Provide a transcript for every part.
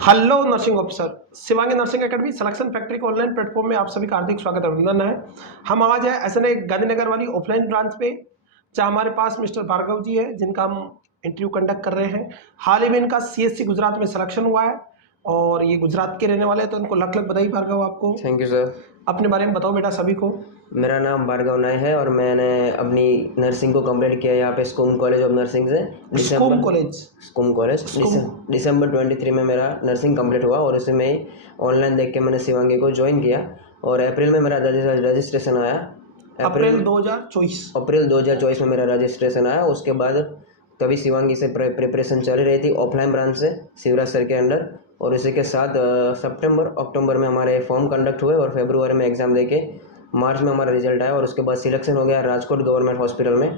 Hello nursing officer, Shivangi nursing academy selection factory के online platform में आप सभी का हार्दिक स्वागत और अभिनंदन है। हम आज है एसएनए गांधीनगर वाली ऑफलाइन ब्रांच पे, जहाँ हमारे पास मिस्टर भार्गव जी है, जिनका हम इंटरव्यू कंडक्ट कर रहे हैं। हाल ही में इनका सीएससी गुजरात में सिलेक्शन हुआ है और ये गुजरात के रहने वाले हैं, तो इनको लख लख बधाई भार्गव आपको। Thank you sir. अपने बारे में बताओ बेटा सभी को। मेरा नाम भार्गव नाय है और मैंने अपनी नर्सिंग को कंप्लीट किया यहाँ पे स्कूम कॉलेज ऑफ नर्सिंग से। स्कूम कॉलेज दिसंबर 23 में मेरा नर्सिंग कंप्लीट हुआ और उसे मैं ऑनलाइन देख के मैंने शिवांगी को ज्वाइन किया और अप्रैल में मेरा रजिस्ट्रेशन आया। अप्रैल 2024 में मेरा रजिस्ट्रेशन आया। उसके बाद तभी शिवांगी से प्रिपरेशन चल रही थी ऑफलाइन ब्रांच से शिवराज सर के अंडर, और इसी के साथ सितंबर अक्टूबर में हमारे फॉर्म कंडक्ट हुए और फरवरी में एग्ज़ाम देके मार्च में हमारा रिजल्ट आया और उसके बाद सिलेक्शन हो गया राजकोट गवर्नमेंट हॉस्पिटल में।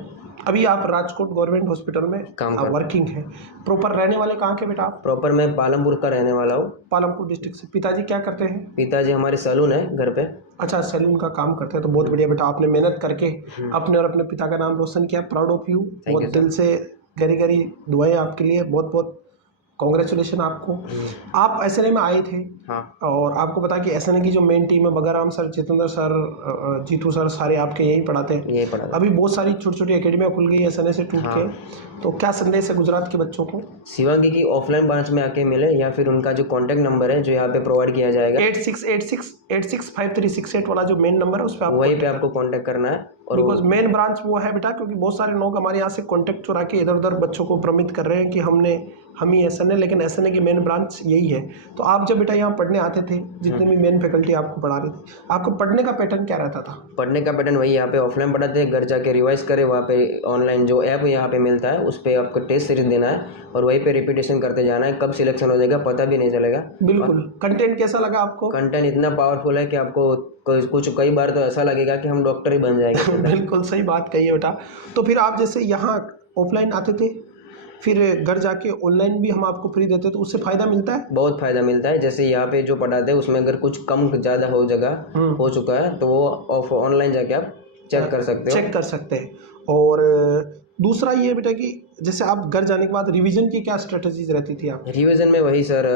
अभी आप राजकोट गवर्नमेंट हॉस्पिटल में काम वर्किंग है। प्रॉपर रहने वाले कहाँ के बेटा आप? प्रॉपर मैं पालमपुर का रहने वाला हूँ। पालमपुर डिस्ट्रिक्ट से। पिताजी क्या करते हैं? पिताजी हमारे सैलून है घर पे। अच्छा, सैलून का काम करते हैं, तो बहुत बढ़िया बेटा। आपने मेहनत करके अपने और अपने पिता का नाम रोशन किया। Proud of you. बहुत दिल से गहरी गहरी दुआएं आपके लिए। बहुत बहुत कॉन्ग्रेचुलेशन आपको। आप एसएनए में आए थे। हाँ। और आपको पता कि एसएनए की जो मेन टीम है, Bagaram sir, Jitendra sir, Jitu sir, सारे आपके यहीं पढ़ाते हैं। यही पढ़ा। अभी बहुत सारी छोटी छोटी एकेडमियाँ खुल गई एसएनए से टूट के। तो क्या संदेश है गुजरात के बच्चों को? शिवांगी की ऑफलाइन ब्रांच में आके मिले या फिर उनका जो कॉन्टैक्ट नंबर है जो यहाँ पे प्रोवाइड किया जाएगा 8686865368 वाला जो मेन नंबर है, उस पर वहीं पे आपको कांटेक्ट करना है। और बिकॉज मेन ब्रांच वो है बेटा, क्योंकि बहुत सारे लोग हमारे यहाँ से कॉन्टैक्ट चुरा के इधर उधर बच्चों को भ्रमित कर रहे हैं कि हम ही एसएनए, लेकिन एसएनए की मेन ब्रांच यही है। तो आप जब बेटा यहाँ पढ़ने आते थे, जितने भी मेन फैकल्टी आपको पढ़ा रहे थे, आपको पढ़ने का पैटर्न क्या रहता था? पढ़ने का पैटर्न वही यहाँ पे ऑफलाइन पढ़ाते हैं, घर जाके रिवाइज करें, वहाँ पे ऑनलाइन जो ऐप यहाँ पे मिलता है उस पर आपको टेस्ट सीरीज देना है और वहीं पे रिपीटेशन करते जाना है। कब सिलेक्शन हो जाएगा पता भी नहीं चलेगा। बिल्कुल। कंटेंट कैसा लगा आपको? कंटेंट इतना पावरफुल है कि आपको कई बार तो ऐसा लगेगा कि हम डॉक्टर ही बन जाएंगे। बिल्कुल सही बात कही है बेटा। तो फिर आप जैसे यहाँ ऑफलाइन आते थे, फिर घर जाके ऑनलाइन भी हम आपको फ्री देते, तो उससे फ़ायदा मिलता है? बहुत फ़ायदा मिलता है। जैसे यहाँ पे जो पढ़ाते हैं उसमें अगर कुछ कम ज़्यादा हो चुका है तो वो ऑनलाइन जाके आप चेक कर सकते हैं। और दूसरा ये बेटा कि जैसे आप घर जाने के बाद रिवीजन की क्या स्ट्रेटजीज रहती थी आप? रिवीजन में वही सर,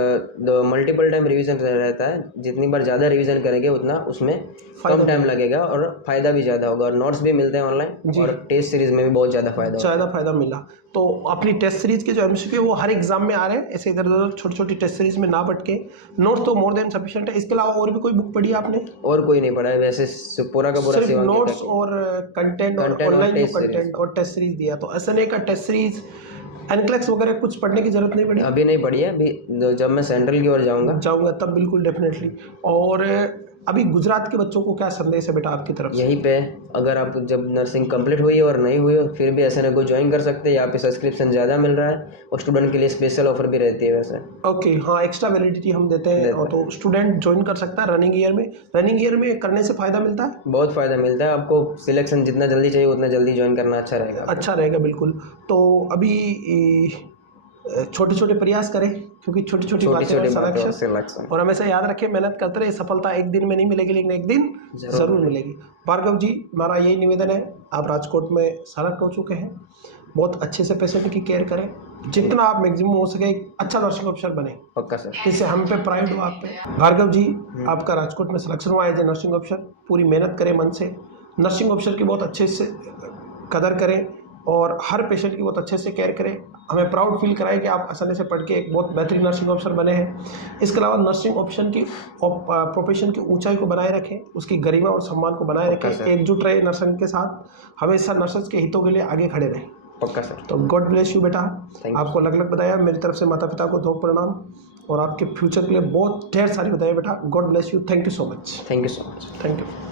मल्टीपल टाइम रिवीजन रहता है। जितनी बार ज़्यादा रिवीजन करेंगे उतना उसमें कम टाइम लगेगा और फ़ायदा भी ज़्यादा होगा। और नोट्स भी मिलते हैं ऑनलाइन और टेस्ट सीरीज में भी बहुत ज़्यादा फ़ायदा मिला। तो अपनी टेस्ट सीरीज के जो एमसीक्यू वो हर एग्जाम में आ रहे हैं, ऐसे इधर उधर छोटी छोटी टेस्ट सीरीज में ना बटके। नोट्स तो मोर देन सफिशिएंट है। इसके अलावा और भी कोई बुक पढ़ी आपने? और कोई नहीं पढ़ा है वैसे, पूरा का पूरा सिर्फ नोट्स और कंटेंट और ऑनलाइन कंटेंट और टेस्ट सीरीज दिया। तो एसएनए का टेस्ट सीरीज, एनक्लेक्स वगैरह कुछ पढ़ने की जरूरत नहीं पड़ी? अभी नहीं पढ़ी है। अभी जब मैं सेंट्रल की ओर जाऊंगा तब बिल्कुल डेफिनेटली। और अभी गुजरात के बच्चों को क्या संदेश है बेटा आपकी तरफ से? यहीं पे अगर आप जब नर्सिंग कंप्लीट हुई है और नहीं हुई हो फिर भी एसएनए को ज्वाइन कर सकते हैं। यहाँ पे सब्सक्रिप्शन ज़्यादा मिल रहा है और स्टूडेंट के लिए स्पेशल ऑफर भी रहती है वैसे। ओके, हाँ, एक्स्ट्रा वैलिडिटी हम देते हैं और तो स्टूडेंट ज्वाइन कर सकता है रनिंग ईयर में करने से फ़ायदा मिलता है। बहुत फ़ायदा मिलता है। आपको सिलेक्शन जितना जल्दी चाहिए उतना जल्दी ज्वाइन करना अच्छा रहेगा। बिल्कुल। तो अभी छोटे छोटे प्रयास करें, क्योंकि छोटी छोटी बातें सिलेक्शन, और हमेशा याद रखें मेहनत करते रहे। सफलता एक दिन में नहीं मिलेगी, लेकिन एक दिन जरूर मिलेगी। भार्गव जी, हमारा यही निवेदन है, आप राजकोट में सेलेक्ट हो चुके हैं, बहुत अच्छे से पेशेंट की केयर करें, जितना आप मैक्सिमम हो सके अच्छा नर्सिंग ऑफिसर बने। पक्का सर। इससे हम पे प्राइड हो आप पे। भार्गव जी, आपका राजकोट में सिलेक्शन हुआ एज ए नर्सिंग ऑफिसर। पूरी मेहनत करें मन से, नर्सिंग ऑफिसर की बहुत अच्छे से कदर करें और हर पेशेंट की बहुत अच्छे से केयर करें। हमें प्राउड फील कराएं कि आप आसानी से पढ़ के एक बहुत बेहतरीन नर्सिंग ऑफिसर बने हैं। इसके अलावा नर्सिंग ऑप्शन की प्रोफेशन की ऊंचाई को बनाए रखें, उसकी गरिमा और सम्मान को बनाए रखें। एकजुट रहे नर्सिंग के साथ, हमेशा नर्सेज के हितों के लिए आगे खड़े रहें। पक्का सर। तो गॉड ब्लेस यू बेटा। आपको लग बताया मेरी तरफ से, माता पिता को दो प्रणाम और आपके फ्यूचर के लिए बहुत ढेर सारी बधाई बेटा। God bless you. Thank you so much. Thank you.